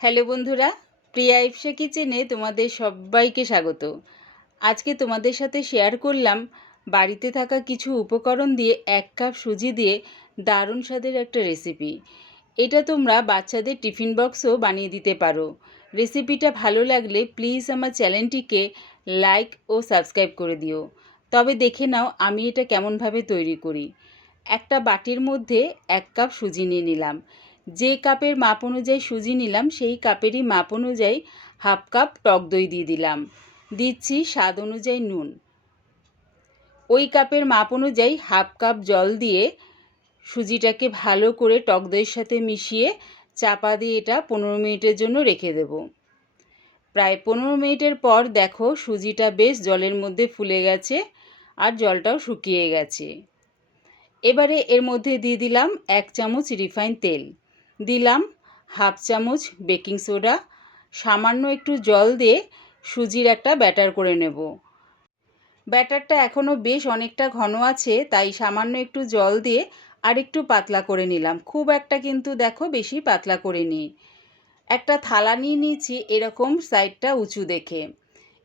Hello বন্ধুরা, প্রিয়া ইপসা কিচেনে তোমাদের সবাইকে স্বাগত। আজকে তোমাদের সাথে শেয়ার করলাম বাড়িতে থাকা কিছু উপকরণ দিয়ে 1 কাপ সুজি দিয়ে দারুণ স্বাদের একটা রেসিপি। এটা তোমরা বাচ্চাদের টিফিন বক্সও বানিয়ে দিতে পারো। রেসিপিটা ভালো লাগলে প্লিজ আমার চ্যানেলটিকে লাইক ও সাবস্ক্রাইব করে দিও। তবে দেখে নাও আমি এটা কেমনভাবে তৈরি করি। একটা বাটির মধ্যে 1 কাপ সুজি নিয়ে নিলাম। যে কাপের মাপ অনুযায়ী সুজি নিলাম সেই কাপেরই মাপ অনুযায়ী হাফ কাপ টক দই দিয়ে দিলাম। দিচ্ছি স্বাদ অনুযায়ী নুন। ওই কাপের মাপ অনুযায়ী হাফ কাপ জল দিয়ে সুজিটাকে ভালো করে টক দইয়ের সাথে মিশিয়ে চাপা দিয়ে এটা 15 মিনিটের জন্য রেখে দেব। প্রায় 15 মিনিটের পর দেখো সুজিটা বেশ জলের মধ্যে ফুলে গেছে আর জলটাও শুকিয়ে গেছে। এবারে এর মধ্যে দিয়ে দিলাম 1 চামচ রিফাইন তেল, দিলাম হাফ চামচ বেকিং সোডা, সামান্য একটু জল দিয়ে সুজির একটা ব্যাটার করে নেব। ব্যাটারটা এখনও বেশ অনেকটা ঘন আছে, তাই সামান্য একটু জল দিয়ে আর একটু পাতলা করে নিলাম। খুব একটা কিন্তু দেখো বেশি পাতলা করে নিই। একটা থালা নিয়ে নিয়েছি এরকম সাইডটা উঁচু দেখে।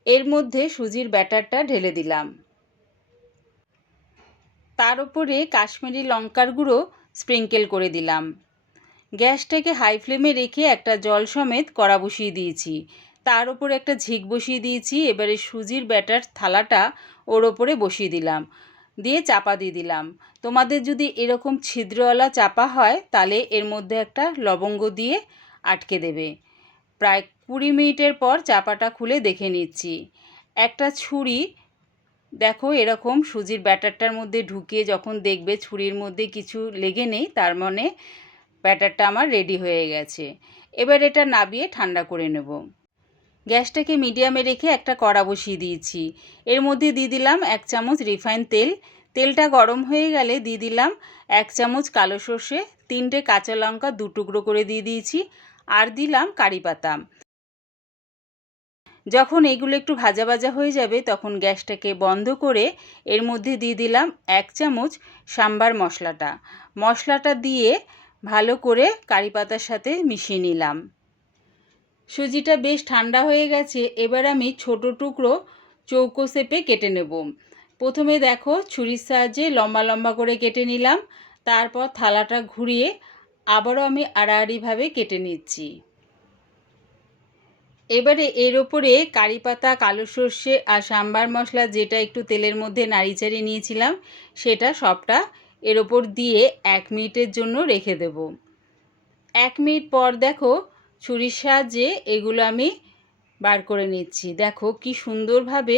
এর মধ্যে সুজির ব্যাটারটা ঢেলে দিলাম। তার উপরে কাশ্মীরি লঙ্কার গুঁড়ো স্প্রিঙ্কেল করে দিলাম। গ্যাসটাকে হাই ফ্লেমে রেখে একটা জল সমেত কড়া বসিয়ে দিয়েছি। তার উপরে একটা ঝিক বসিয়ে দিয়েছি। এবারে সুজির ব্যাটার থালাটা ওর ওপরে বসিয়ে দিলাম, দিয়ে চাপা দিয়ে দিলাম। তোমাদের যদি এরকম ছিদ্রওয়ালা চাপা হয় তাহলে এর মধ্যে একটা লবঙ্গ দিয়ে আটকে দেবে। প্রায় 20 মিনিটের পর চাপাটা খুলে দেখে নিচ্ছি। একটা ছুরি দেখো এরকম সুজির ব্যাটারটার মধ্যে ঢুকিয়ে যখন দেখবে ছুরির মধ্যে কিছু লেগে নেই, তার মানে ব্যাটারটা আমার রেডি হয়ে গেছে। এবার এটা নাবিয়ে ঠান্ডা করে নেব। গ্যাসটাকে মিডিয়ামে রেখে একটা কড়া বসিয়ে দিয়েছি। এর মধ্যে দিয়ে দিলাম 1 চামচ রিফাইন তেল। তেলটা গরম হয়ে গেলে দিয়ে দিলাম 1 চামচ কালো সর্ষে, 3টে কাঁচা লঙ্কা 2 টুকরো করে দিয়ে দিয়েছি, আর দিলাম কারি পাতা। যখন এগুলো একটু ভাজা ভাজা হয়ে যাবে তখন গ্যাসটাকে বন্ধ করে এর মধ্যে দিয়ে দিলাম 1 চামচ সাম্বার মশলাটা দিয়ে ভালো করে কারি পাতার সাথে মিশিয়ে নিলাম। সুজিটা বেশ ঠান্ডা হয়ে গেছে। এবার আমি ছোট টুকরো চৌকো শেপে কেটে নেব। প্রথমে দেখো ছুরির সাহায্যে লম্বা লম্বা করে কেটে নিলাম, তারপর থালাটা ঘুরিয়ে আবারও আমি আড়াআড়িভাবে কেটে নিচ্ছি। এবারে এর ওপরে কারি পাতা, কালো সর্ষে আর সাম্বার মশলা যেটা একটু তেলের মধ্যে নাড়িচাড়িয়ে নিয়েছিলাম সেটা সবটা এর ওপর দিয়ে 1 মিনিটের জন্য রেখে দেব। 1 মিনিট পর দেখো ছুরির সাহায্যে এগুলো আমি বার করে নিচ্ছি। দেখো কি সুন্দরভাবে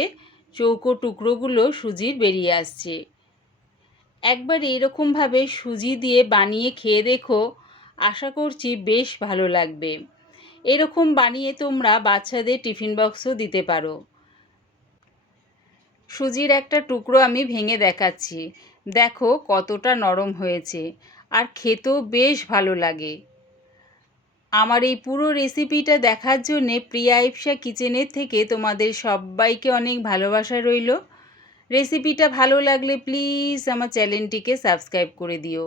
চৌকো টুকরোগুলো সুজির বেরিয়ে আসছে। একবার এইরকমভাবে সুজি দিয়ে বানিয়ে খেয়ে দেখো, আশা করছি বেশ ভালো লাগবে। এরকম বানিয়ে তোমরা বাচ্চাদের টিফিন বক্সও দিতে পারো। সুজির একটা টুকরো আমি ভেঙে দেখাচ্ছি। দেখো কতটা নরম হয়েছে আর খেতেও বেশ ভালো লাগে। আমার এই পুরো রেসিপিটা দেখার জন্যে প্রিয়া ইপসা কিচেনের থেকে তোমাদের সবাইকে অনেক ভালোবাসা রইল। রেসিপিটা ভালো লাগলে প্লিজ আমার চ্যানেলটিকে সাবস্ক্রাইব করে দিও।